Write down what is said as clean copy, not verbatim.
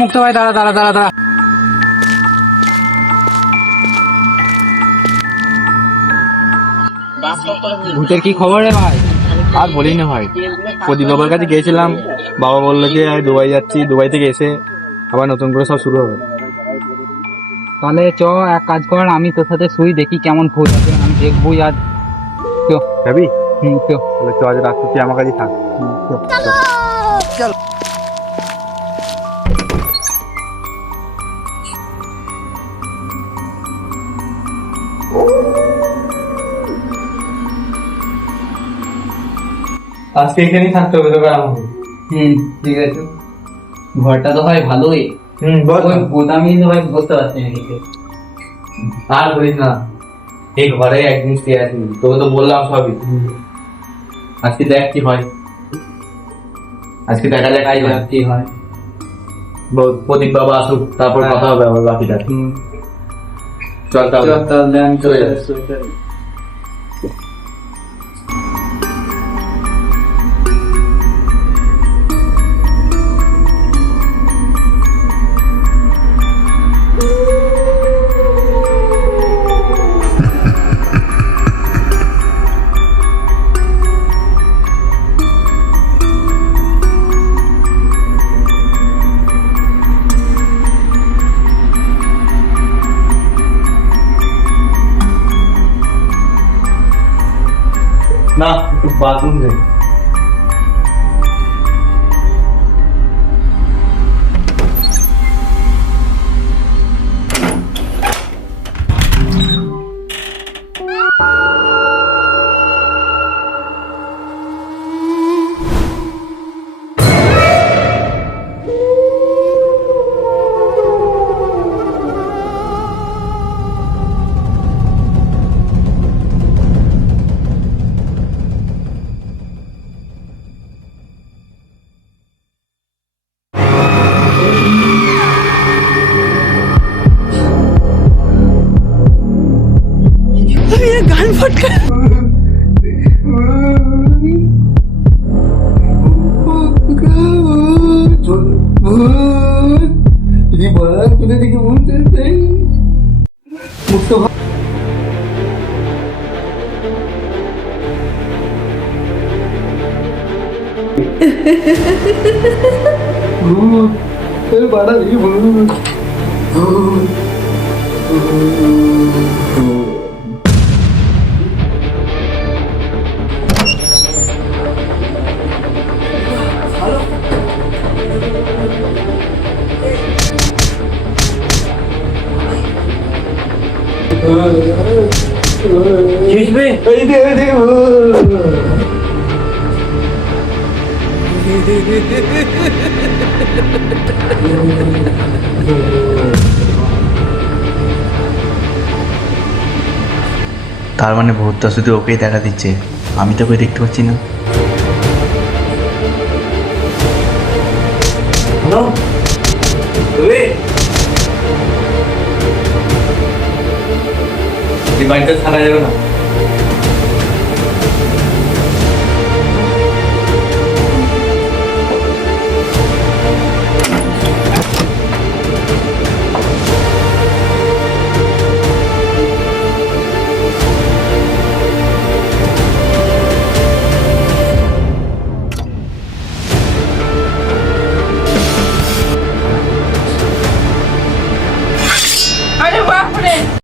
মুক্ত ভাই, দাঁড়া দাঁড়া দাঁড়া দাঁড়া। ভূতের কি খবর রে ভাই? আর বলি না ভাই, প্রদীপ বাবার কাছে গিয়েছিলাম, বাবা বললো যে আমি দুবাই যাচ্ছি, দুবাই থেকে এসে আবার নতুন করে সব শুরু হবে। তাহলে চ, এক কাজ কর, আমি তোর সাথে শুই, দেখি কেমন ভূত আছে, আমি দেখবই আজ। চো। যাবি? চো। তাহলে চ, আজ রাত তুই আমার কাছেই থাক। চো। আজকে এখানেই থাকতে হবে তোকে আমাকে। ঠিক আছে। ঘরটা তো ভাই ভালোই। বল। ওই বোতামি তো ভাই বুঝতে পারছি না কিছু। আর বলিস না, এই ঘরে একদিন শুয়ে আছি, তোকে তো বললাম সবই। আজকে দেখ কি হয়, আজকে দেখা যাক কি হয়। প্রদীপ বাবা আসুক, তারপর কথা হবে আবার বাকিটা। চল তাহলে আমি চলে যাচ্ছি। না, একটু বাথরুম যাই। তার মানে ভূতটা শুধু ওকেই দেখা দিচ্ছে, আমি তো ওকে দেখতে পাচ্ছি না। এই বাড়িটা ছাড়া যাবে না।